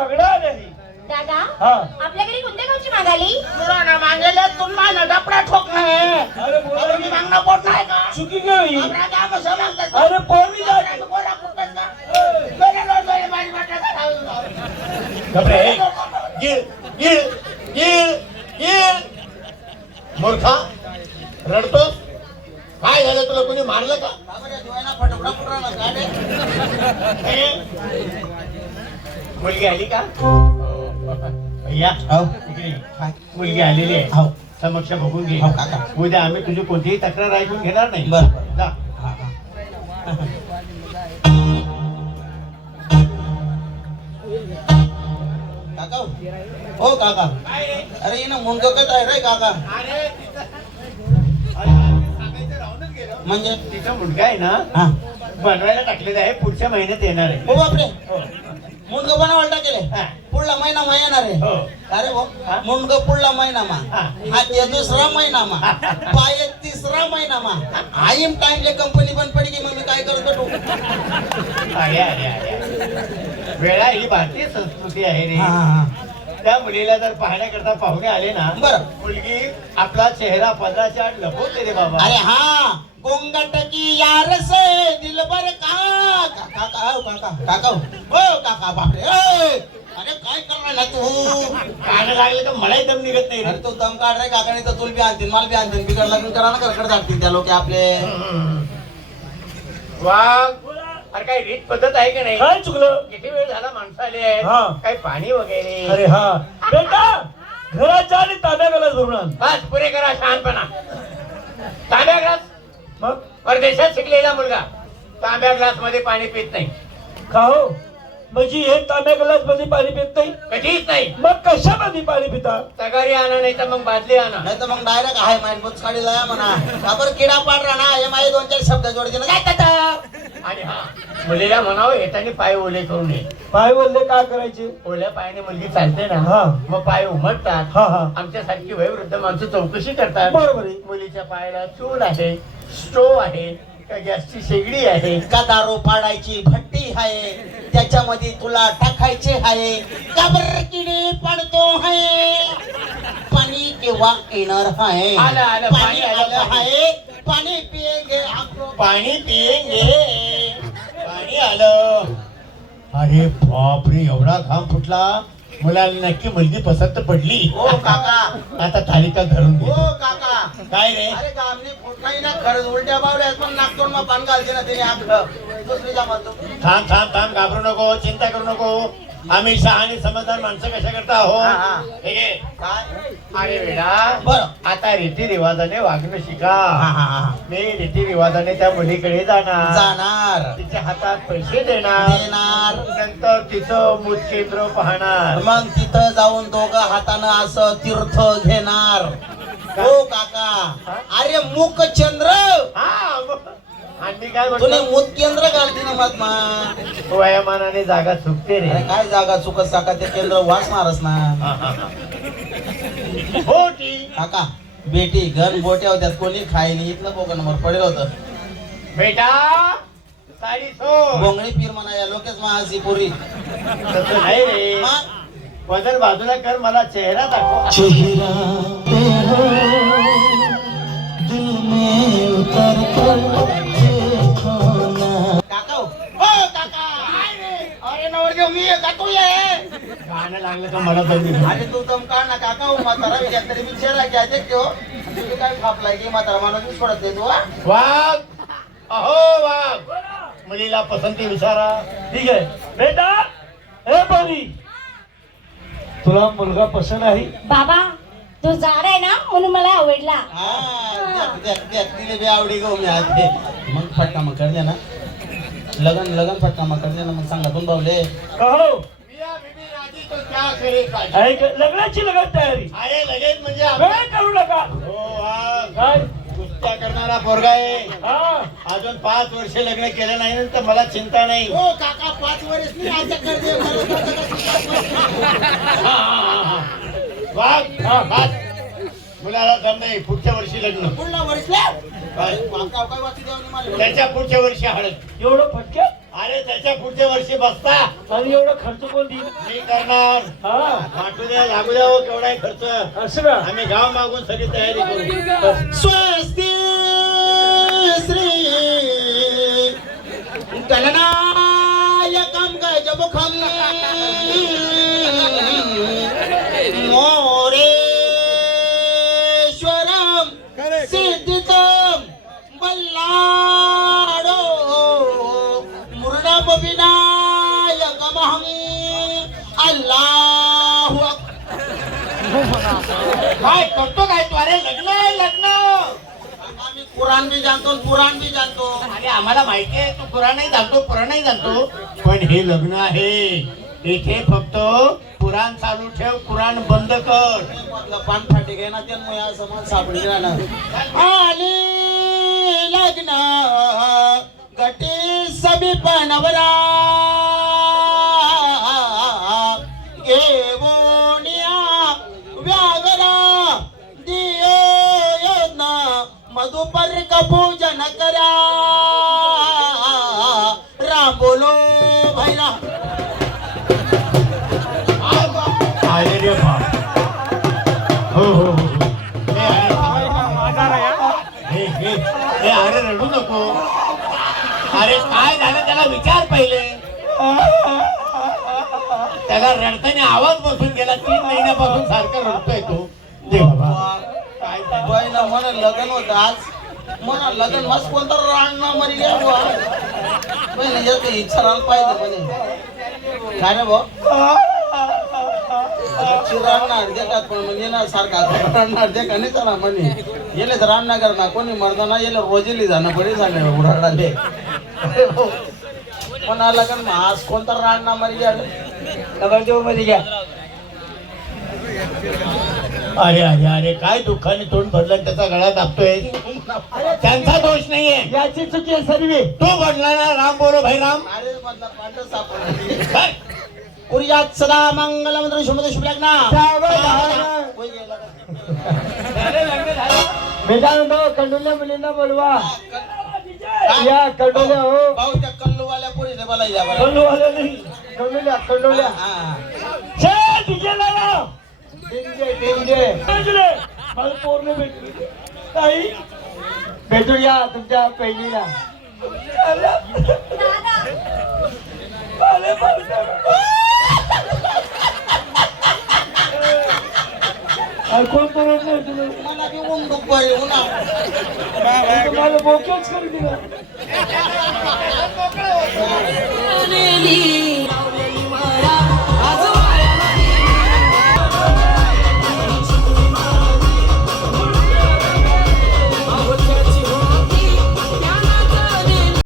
मागणं आले दादा हा आपल्याकडे कोणत्या गावची मागाली पुराणा मागेले तुम्हाला डपडा ठोक नाही अरे बोला मी मागणं पोट नाही का चुकी गई आपला काम समजतं अरे पोरवी जाते कोणा कुठं का गेले लोट गेले माझी गप्रे गिळ गिळ गिळ गिळ मूर्खा रडतो काय झालं तुला कोणी मारलं का फटफडा पुराणा गाडे मुलगी आली का भैया इकडे ये. मुलगी आलेली आहे हो समक्ष बघून घे हो, काका. उद्या आम्ही तुझी कोणतीही तक्रार ऐकून घेणार नाही बर जा काका हो काका अरे ये ना मुंडक काय आहे रे काका म्हणजे तिचा मुलगा आहे ना हा बनवायला टाकलेला आहे पुढच्या महिन्यात येणार आहे हो बापरे मुंडक बनवायला टाकेले हा. पुढला महिना मा येणार आहे हो. अरे भाऊ हा. मुंडक पुढला महिना मा हा. हा ते दुसरा महिना मा पाय तिसरा महिना मा आईम टाइमले कंपनी बंद पडी की मग मी काय करतो तू वेळा ही भारतीय संस्कृती आहे रे त्या मुलीला जर पाहण्याकरता पाहुणे आले ना बरं. मुलगी आपला चेहरा पदराच्या आड लपवते रे बाबा अरे हा गोंगट की यार से दिलबर का काका हो काका काका हो काका बापरे अरे काय करणार ना तू कान लागले तर मलाही दम निघत नाही रे अरे तू दम काढ रे काका नाही तर तुला बी आणतील मला बी आणतील बिघड लागून करा ना करकड जातील त्या लोक आपले वाघ अरे काही रीत पद्धत आहे का नाही काय चुकलं किती वेळ झाला माणसं आले हा. आहेत काही पाणी वगैरे अरे हा बेटा घराच्या आणि ताब्या गला धरून आण बस पुरे करा शहाणपणा तांब्या ग्लास मग परदेशात शिकलेला मुलगा तांब्या ग्लास मध्ये पाणी पित नाही का हो म्हणजे हे तांब्या गलास मध्ये पाणी पित नाही कधीच नाही मग कशामध्ये पाणी पिता तगारी आणा नाही तर मग बादली आणा नाही तर मग डायरेक्ट आहे माइन बुच काढीला या म्हणा काबर किडा पाड राहणार हे माझे 2-4 शब्द जोडचे ना काय त्याचं आणि हा मुलीला म्हणावं येतानी पाय ओले करू नये पाय बोलले काय करायचे ओल्या पायाने मुलगी चालते ना हा. मग पाय उमटतात हा हा आमच्यासारखी वयोवृद्ध माणसं चौकशी करतात बरोबर आहे. मुलीच्या पायाला चूल आहे स्टोव आहे का गॅसची शेगडी आहे का दारू पाडायची भट्टी आहे त्याच्यामध्ये तुला टाकायचे आहे का बरं किडे पाडतो आहे पाणी केव्हा येणार आहे आलं, आलं, पाणी पाणी आलं, आलं पाणी. आहे पाणी पिएंगे आपको पाणी पिएंगे पाणी आलं अरे बापरे एवढा घाम फुटला मुलाला नक्की मुलगी पसंत पडली हो काका आता तालिका धरून हो घे काका काय रे अरे गामने फुटलाही ना खरंच उलट्या बावल्यात पण नागतोड मग पान घालते ना तिने आपलं दुसरीचा म्हणतो थांब थांब थांब घाबरू नको चिंता करू नको आम्ही शहाणी समजदार माणसं कशा करता हा, आहो हा. हे घे. काय अरे बेटा बरं आता रीतिरिवाजाने वागणं शिका हा हा हा मी रीतिरिवाजाने त्या मुलीकडे जाणार जाणार तिच्या हातात पैसे देणार देणार नंतर तिचं मूत केंद्र पाहणार मग तिथं जाऊन दोघं हातानं असं तीर्थ घेणार हो काका अरे मुख चंद्र हा मग. आणि मी काय तुने म्हणतो मुख केंद्र घालते ना महात्मा वयामानाने जागा चुकते रे अरे काय जागा चुकत साका ते केंद्र वास मारस ना हा, हा, हा. हो की काका बेटी घन गोट्या होत्यात कोणी खायली इथलं बोका नंबर पडेल होतं बेटा साडी सो बोंगळी पीर म्हणा या लोकेच महासी पुरी तसं नाही रे मग पदर बाजूला कर मला चेहरा दाखव चेहरा पे हो दिल में उतर कर देखो ना काका हो काका अरे नवरदेव मी आहे का तू आहे गाणं लागलं तर मला जमली अरे तू दम काढ ना काका हो म्हातारा विचार तरी मी चेहरा घ्यायचे ठेव तुम्ही काय फापलाय की म्हातारा माणूस सोडत नाही तू हा? वाघ अहो वाघ मुलीला पसंती विचारा ठीक आहे बेटा ए पोरी तुला मुलगा पसंत आहे बाबा तो जाड आहे ना म्हणून मला आवडला हा, देख, तिले बी आवडी गो मी आते मग फटका मग करले ना लगन फटका मग करले ना मग सांगा तुम बावले का हो मिया बीबी राजी तो क्या करे काजी. ऐक लग्नाची लगत तयारी अरे लगेच म्हणजे आपण- वेळ करू नका हो वाघ काय कुस्त्या करणारा पोरगा आहे हा अजून 5 वर्ष लग्न केलं नाही ना तर मला चिंता नाही हो काका 5 वर्ष मी आज कर दे हा, हा, हा. वाघ हा बस मुलाला जम नाही पुढच्या वर्षी लग्न पुढला वर्षला काय? काका काय वाची देवनी मला त्याच्या पुढच्या वर्षी हळद एवढं फटक्यात अरे त्याच्या पुढच्या वर्षी बसता आणि एवढा खर्च कोण देईल? मी करणार. हा वाटू द्या लागू द्या हो, केवढा खर्च. असं का? आम्ही गाव मागून सगळी तयारी करू. स्वस्ति श्री गणनायकं गजमुखं मोरेश्वरं सिद्धितं बल्लाडो मुर्डपविनायकमहं अल्लाहु काय करतो काय तू? अरे लग्न आहे लग्न. आम्ही कुराण भी जाणतो पुराण भी जाणतो. अरे आम्हाला माहिती आहे तू पुराणही जाणतो पुराणही जाणतो, पण हे लग्न आहे. इथे फक्त पुराण चालू ठेव, कुराण बंद कर. मधलं पान फाटे घे ना त्यामुळे या समाज सापडी राहणार. आले लग्न गटी समीप नवरा घेवोनिया व्यागरा दियो योजना मधुपर पूजन करा राम बोलो भैरा. अरे रे बाप. हो हो हो. हे अरे रडू नको. अरे काय झालं त्याला विचार पहिले. त्याला रडताना आवाज बसून गेला. 3 महिन्यापासून सारखा रडतोय तो. दे बाबा. काय झालं? पहिला मला लग्न होतं आज मला लग्न मस्त कोणता राणा मरी गेला बुवा. पहिले येतो इच्छारायला पाहिजे म्हणे काय रे भाऊ राहणार देतात पण म्हणजे ना सारखा राहणार दे का नाही चला म्हणे येले तर राहणार करणार कोणी मरताना येले रोजेली जाणं पडे सांगणार उडाडे पण आला का आज कोणता राहणार मरी गेला डबल देऊ मध्ये घ्या. अरे अरे अरे काय दुःखाने तोंड भरलं त्याचा गळा दाबतोय. त्यांचा दोष नाहीये, याची चुकी आहे सर्व. तो घडला ना. राम बोलो भाई राम. अरे मधला पांढर सापडला उर्यात सदा मंगल मंत्र शुभ शुभ लग्ना. वेदांत कंडोल्या मुलींना बोलवा. या कंडोल्या हो. भाऊ त्या कल्लूवाल्या पोरीने मला या बरं. कंडोल्या नाही, कंडोल्या कंडोल्या. हा. छे डीजे लावा. डीजे डीजे बाजूले. मला पोरने भेटली ताई. भेटूया तुमच्या पहिलीला. दादा अरे कोण करत नाही तुला. मला बी ऊन दुख बरी उन्हा. मला बोकेच करून दिला.